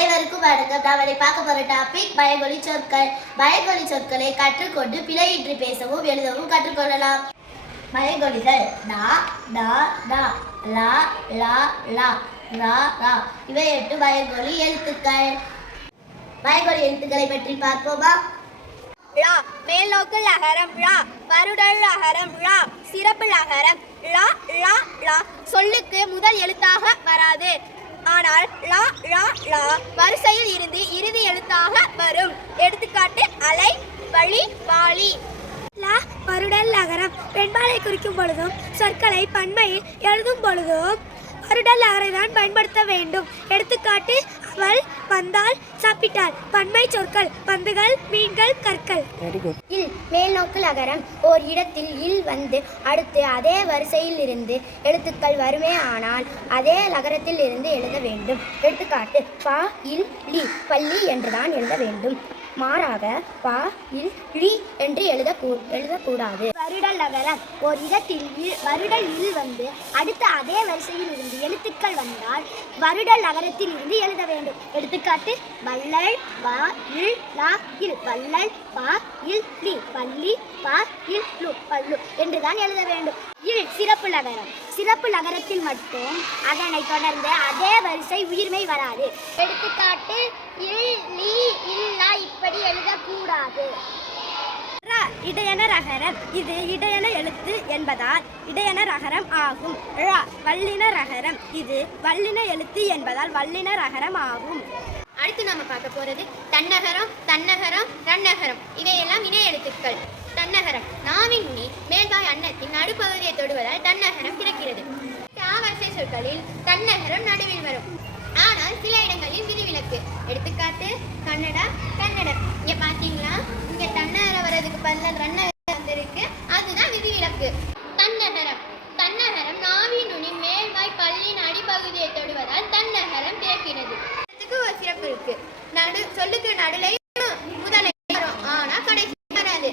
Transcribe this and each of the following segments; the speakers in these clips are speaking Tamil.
அனைவருக்கும் வணக்கம். நான் பார்க்க போற டாபிக் பயங்கொலி சொற்கள். பயங்கொலி சொற்களை கற்றுக்கொண்டு பிழையின்றி பேசவும் எழுதவும் கற்றுக்கொள்ளலாம். பயங்கொலிகள் நா டா டா லா லா லா ரா ரா இவை 8 பயங்கொலி எழுத்துக்கள். பயங்கொலி எழுத்துக்களை பற்றி பார்ப்போமா? ழ மேல்நோக்கு லகரம் ழ, வருடல் லகரம் ழ, சிறப்பு லகரம் ழ ழ ழ. சொல்லுக்கு முதல் எழுத்தாக வராது, ஆனால் ழ ழ ழ வரிசையில் இருந்து இறுதி எழுத்தாக வரும். எடுத்துக்காட்டு அலை, வழி, வாளி. ல வருடல் லகரம் பெண்பாலை குறிக்கும் பொழுதும் சொற்களை பன்மையில் எழுதும் பொழுதும் வருடல் லகரை தான் பயன்படுத்த வேண்டும். எடுத்துக்காட்டு அவள், வந்தாள், சாப்பிட்டாள். பன்மை சொற்கள் பந்துகள், மீன்கள், கற்கள். இல் மேல்நோக்கு லகரம் ஓர் இடத்தில் இல் வந்து அடுத்து அதே வரிசையில் இருந்து எழுத்துக்கள் வருமே ஆனால் அதே லகரத்தில் இருந்து எழுத வேண்டும். எடுத்துக்காட்டு பா இல் லி, பள்ளி என்றுதான் எழுத வேண்டும். மாறாக பா இல் ழி என்று எழுதக்கூடாது. வருடல் லகரம் ஓர் இடத்தில் வருடல் இல் வந்து அடுத்த அதே வரிசையில் இருந்து எழுத்துக்கள் வந்தால் வருடல் லகரத்தில் இருந்து எழுத வேண்டும். எடுத்துக்காட்டு வள்ளல், வா இல் லா இல், வள்ளல், பா இல் லி, பள்ளி, பா இல் லு, பல்லு என்றுதான் எழுத வேண்டும். இல் சிறப்பு லகரம். சிறப்பு லகரத்தில் மட்டும் அதனை தொடர்ந்து அதே வரிசை உயிர்மை வராது. எடுத்துக்காட்டு இல் லி இல்லா இப்படி எழுதக்கூடாது. இடையன ரகரம் இது இடையன எழுத்து என்பதால் இடையன ரகரம் ஆகும். ழ வல்லின ரகரம் இது வல்லின எழுத்து என்பதால் வல்லின ரகரம் ஆகும். அடுத்து நாம பார்க்க போறது தன்னகரம், தன்னகரம், ரன்னகரம். இவையெல்லாம் இணை எழுத்துக்கள். தன்னகரம் நாவின் நுனி மேல்வாய் அன்னத்தின் நடுப்பகுதியை தொடுவதால் தன்னகரம் பிறக்கிறது. வரிசை சொற்களில் தன்னகரம் நடுவில் வரும், ஆனால் சில இடங்களில் விதிவிலக்கு. எடுத்துக்காட்டு கன்னடா, கன்னடம். இங்க பாத்தீங்களா, இங்க தன்னகரம் வர்றதுக்கு பதிலாக ரன்னகரம் வந்திருக்கு, அதுதான் விதிவிலக்கு. தன்னகரம் தன்னகரம் நாவின் நுனி மேல்வாய் பல்லின் அடிப்பகுதியை தொடுவதால் தன்னகரம் பிறக்கிறது. ஒரு சிறப்பு இருக்கு. சொல்லுக்கு நடுலை முதலை வரும், ஆனா கடைசி வராது.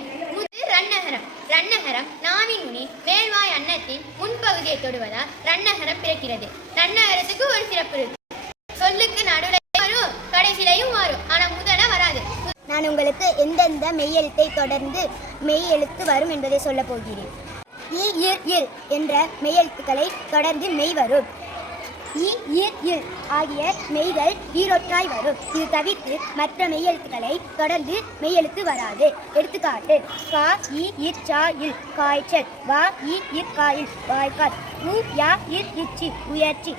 ரன்னகரம் ரன்னகரம் நாவின் நுனி மேல்வாய் அன்னத்தின் முன்பகுதியை தொடுவதால் ரன்னகரம் பிறக்கிறது. ரன்னகரத்துக்கு ஒரு சிறப்பு இருக்கு. சொல்லுக்கு நடுலை வரும், கடைசிலையும் வரும், ஆனா முதல வராது. நான் உங்களுக்கு எந்தெந்த மெய்யெழுத்தை தொடர்ந்து மெய் எழுத்து வரும் என்பதை சொல்ல போகிறேன். இ இர் இல் என்ற மெய்யெழுத்துக்களை தொடர்ந்து மெய் வரும். இ இர் இல் ஆகிய மெய்கள் ஈரொற்றாய் வரும். இது தவிர்த்து மற்ற மெய்யெழுத்துக்களை தொடர்ந்து மெய்யெழுத்து வராது. எடுத்துக்காட்டு கா இ இர் சா இல் காய்ச்சல், வா இ இர் காயில் வாய்க்கால், உ யா இர் இச்சி உயர்ச்சி.